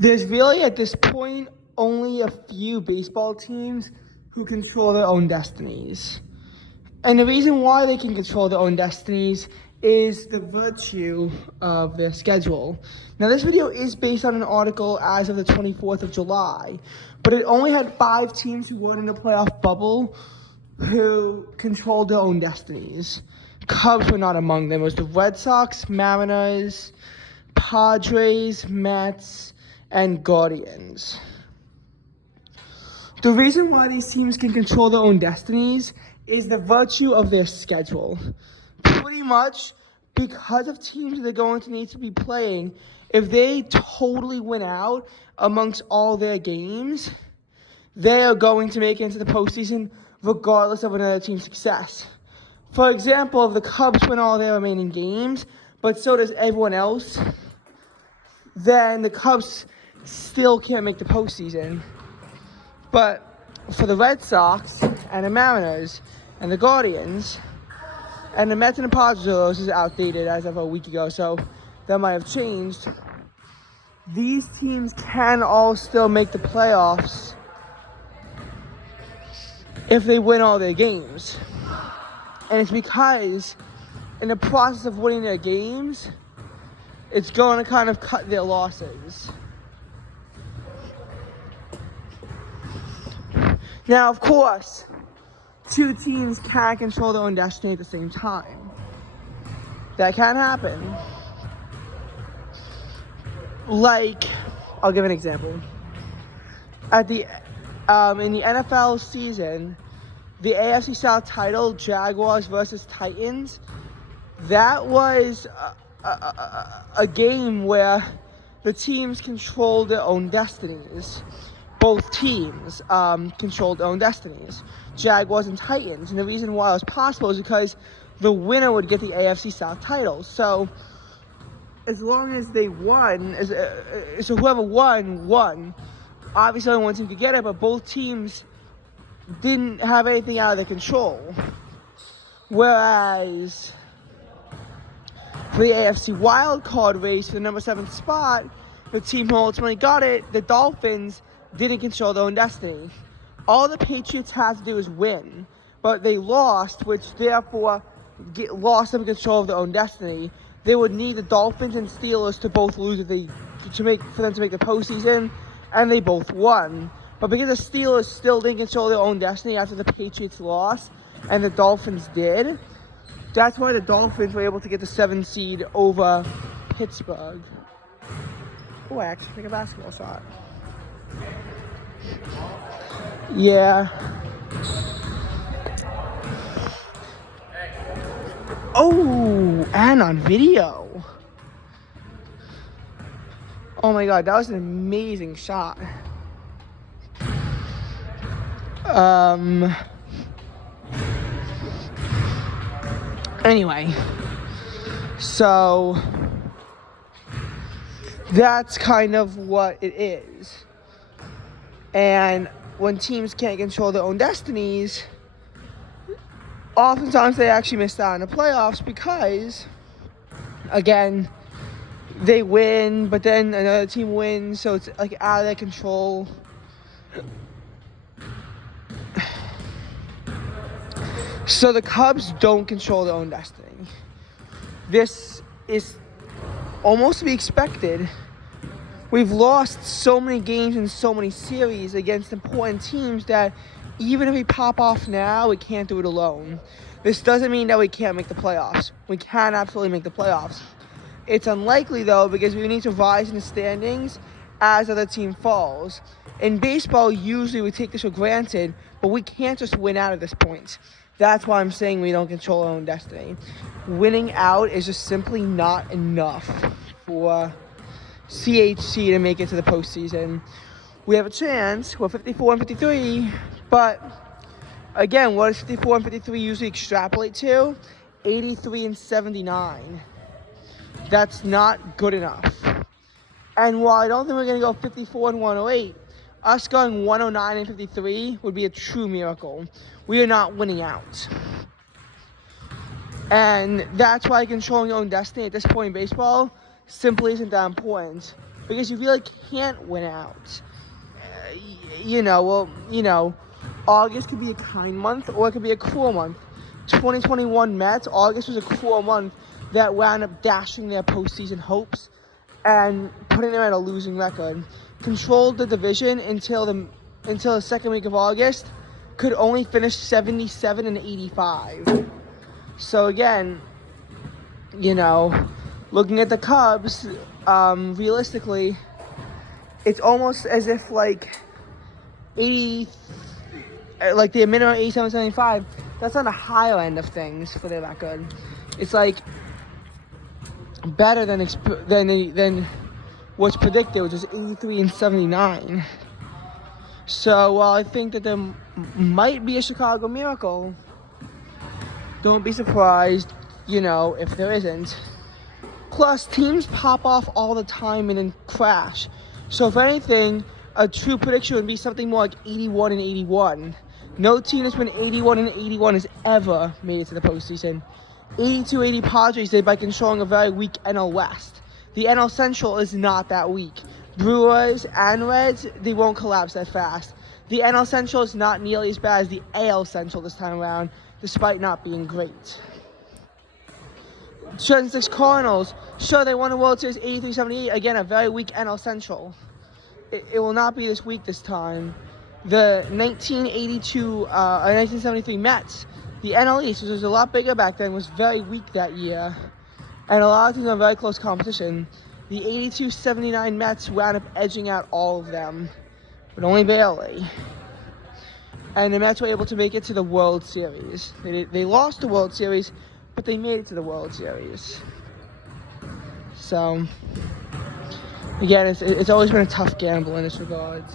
There's really, at this point, only a few baseball teams who control their own destinies. And the reason why they can control their own destinies is the virtue of their schedule. Now, this video is based on an article as of the 24th of July, but it only had 5 teams who weren't in the playoff bubble who controlled their own destinies. Cubs were not among them. It was the Red Sox, Mariners, Padres, Mets, and Guardians. The reason why these teams can control their own destinies is the virtue of their schedule. Pretty much because of teams that they're going to need to be playing, if they totally win out amongst all their games, they are going to make it into the postseason regardless of another team's success. For example, if the Cubs win all their remaining games, but so does everyone else, then the Cubs still can't make the postseason. But for the Red Sox and the Mariners and the Guardians and the Mets and the Padres, this is outdated as of a week ago, so that might have changed. These teams can all still make the playoffs if they win all their games. And it's because in the process of winning their games, it's going to kind of cut their losses. Now, of course, 2 teams can't control their own destiny at the same time. That can happen. Like, I'll give an example. At the in the NFL season, the AFC South title, Jaguars versus Titans, that was a game where the teams controlled their own destinies. Both teams controlled their own destinies, Jaguars and Titans. And the reason why it was possible is because the winner would get the AFC South title. So as long as they won, so whoever won. Obviously only one team could get it, but both teams didn't have anything out of their control. Whereas for the AFC wildcard race for the number 7 spot, the team who ultimately got it, the Dolphins, didn't control their own destiny. All the Patriots had to do is win, but they lost, which therefore lost them control of their own destiny. They would need the Dolphins and Steelers to both lose for them to make the postseason, and they both won. But because the Steelers still didn't control their own destiny after the Patriots lost, and the Dolphins did, that's why the Dolphins were able to get the 7th seed over Pittsburgh. Oh, I actually took a basketball shot. Yeah. Oh, and on video. Oh my God, that was an amazing shot. Anyway, so that's kind of what it is. And when teams can't control their own destinies, oftentimes they actually miss out on the playoffs because, again, they win, but then another team wins, so it's like out of their control. So the Cubs don't control their own destiny. This is almost to be expected. We've lost so many games and so many series against important teams that even if we pop off now, we can't do it alone. This doesn't mean that we can't make the playoffs. We can absolutely make the playoffs. It's unlikely, though, because we need to rise in the standings as the other team falls. In baseball, usually we take this for granted, but we can't just win out at this point. That's why I'm saying we don't control our own destiny. Winning out is just simply not enough for CHC to make it to the postseason. We have a chance. We're 54 and 53, but again, what does 54 and 53 usually extrapolate to? 83 and 79. That's not good enough. And while I don't think we're going to go 54 and 108, us going 109 and 53 would be a true miracle. We are not winning out. And that's why controlling your own destiny at this point in baseball simply isn't that important because you really can't win out. You know, August could be a kind month or it could be a cruel month. 2021 Mets, August was a cruel month that wound up dashing their postseason hopes and putting them at a losing record. Controlled the division until the second week of August, could only finish 77 and 85. So again, you know, looking at the Cubs, realistically, it's almost as if like the minimum 87-75. That's on the higher end of things for their record. It's like better than what's predicted, which is 83 and 79. So while I think that there might be a Chicago miracle, don't be surprised, you know, if there isn't. Plus, teams pop off all the time and then crash. So if anything, a true prediction would be something more like 81 and 81. No team that's been 81 and 81 has ever made it to the postseason. 82-80 Padres did by controlling a very weak NL West. The NL Central is not that weak. Brewers and Reds, they won't collapse that fast. The NL Central is not nearly as bad as the AL Central this time around, despite not being great. 2006 Cardinals, sure, they won the World Series 83-78, again, a very weak NL Central. It will not be this weak this time. The 1973 Mets, the NL East, which was a lot bigger back then, was very weak that year. And a lot of teams were very close competition. The 82-79 Mets wound up edging out all of them, but only barely. And the Mets were able to make it to the World Series. They lost the World Series, but they made it to the World Series. So, again, it's always been a tough gamble in this regards.